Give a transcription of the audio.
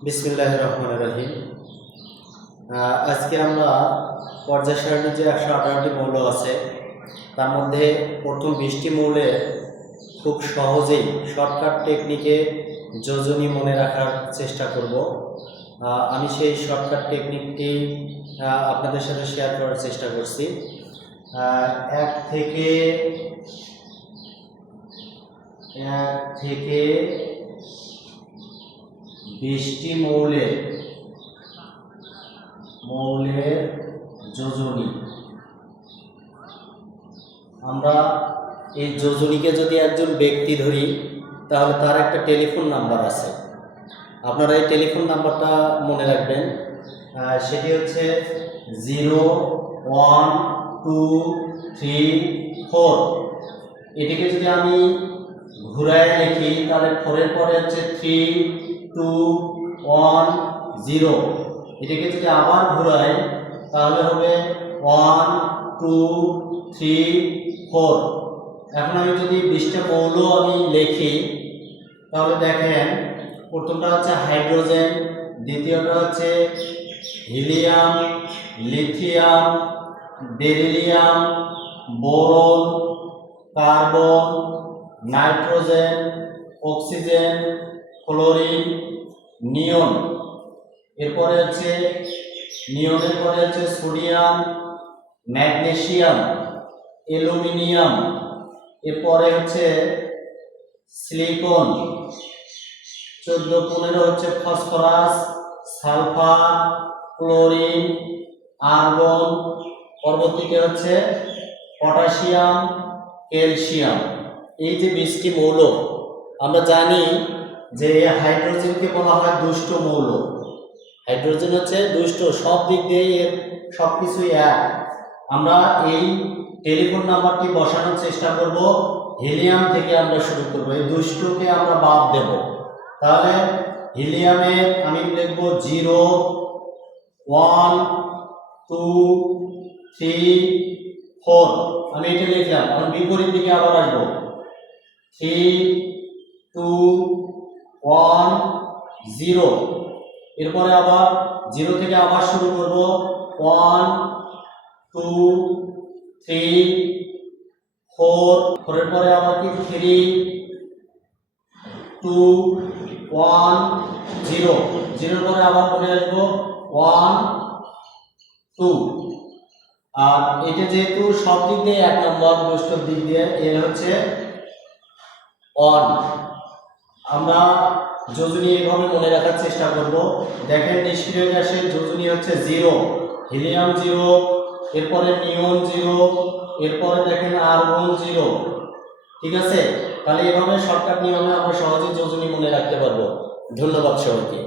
বিসমিল্লাহির রহমানির রহিম। আজকে আমরা পর্যায় সারণীর যে 118টি মৌল আছে তার মধ্যে প্রথম 20টি মৌলের খুব সহজেই শর্টকাট টেকনিকে যোজনী মনে রাখার চেষ্টা করব। আমি সেই শর্টকাট টেকনিকটি আপনাদের সাথে শেয়ার করার চেষ্টা করছি। 1 থেকে 20টি মৌলের যোজনী। আমরা এই যোজনীকে যদি একজন ব্যক্তি ধরি তাহলে তার একটা টেলিফোন নাম্বার আছে। আপনারা এই টেলিফোন নাম্বারটা মনে রাখবেন। সেটি হচ্ছে 0 1 2 3 4। এটিকে যদি আমি ঘুরায় লিখি তাহলে 4 এর পরে হচ্ছে 3 2 1 0। এটাকে যদি আবার ঘুরাই তাহলে হবে 1 2 3 4। এখন আমি যদি 20টা মৌল আমি লিখি তাহলে দেখেন, প্রথমটা হচ্ছে হাইড্রোজেন, দ্বিতীয়টা হচ্ছে helium, lithium, beryllium, boron, carbon, nitrogen, oxygen, chlorine, neon. এরপরে হচ্ছে নিয়নের পরে হচ্ছে সোডিয়াম, ম্যাগনেসিয়াম, অ্যালুমিনিয়াম। এরপরে হচ্ছে সিলিকন। 14 15 হচ্ছে ফসফরাস, সালফার, ক্লোরিন, আর্গন। পরবর্তীতে হচ্ছে পটাশিয়াম, ক্যালসিয়াম। এই যে 20টি মৌল, আমরা জানি যে হাইড্রোজেনকে বলা হয় দুষ্ট মৌল। হাইড্রোজেন হচ্ছে দুষ্ট, সব দিক দিয়ে এর সব কিছুই এক। আমরা এই টেলিফোন নাম্বারটি বসানোর চেষ্টা করব। হিলিয়াম থেকে আমরা শুরু করব, এই দুষ্টকে আমরা বাদ দেব। তাহলে হিলিয়ামে আমি লিখব 0 1 2 3 4। আমি এটা লিখলাম। এখন বিপরীত দিকে আবার আসবো, 3 2 1 0। এরপরে আবার 0 থেকে আবার শুরু করব, 1 2 3 4। 4 এর পরে আবার কি 3 2 1 0। 0 এর পরে আবার বলে আসবো 1 2। আর এটা যেহেতু সব দিক দিয়ে 1 নম্বর, দুষ্ট দিক দিয়ে এর হচ্ছে 1। আমরা যোজনী এইভাবে মনে রাখার চেষ্টা করব। দেখেন নিষ্ক্রিয় গ্যাসের যোজনী হচ্ছে 0, হিলিয়াম 0, এরপরে নিয়ন 0, এরপরে দেখেন আর্গন 0। ঠিক আছে? তাহলে এভাবে শর্টকাট নিয়মে আমরা সহজেই যোজনী মনে রাখতে পারবো। ধন্যবাদ সবাইকে।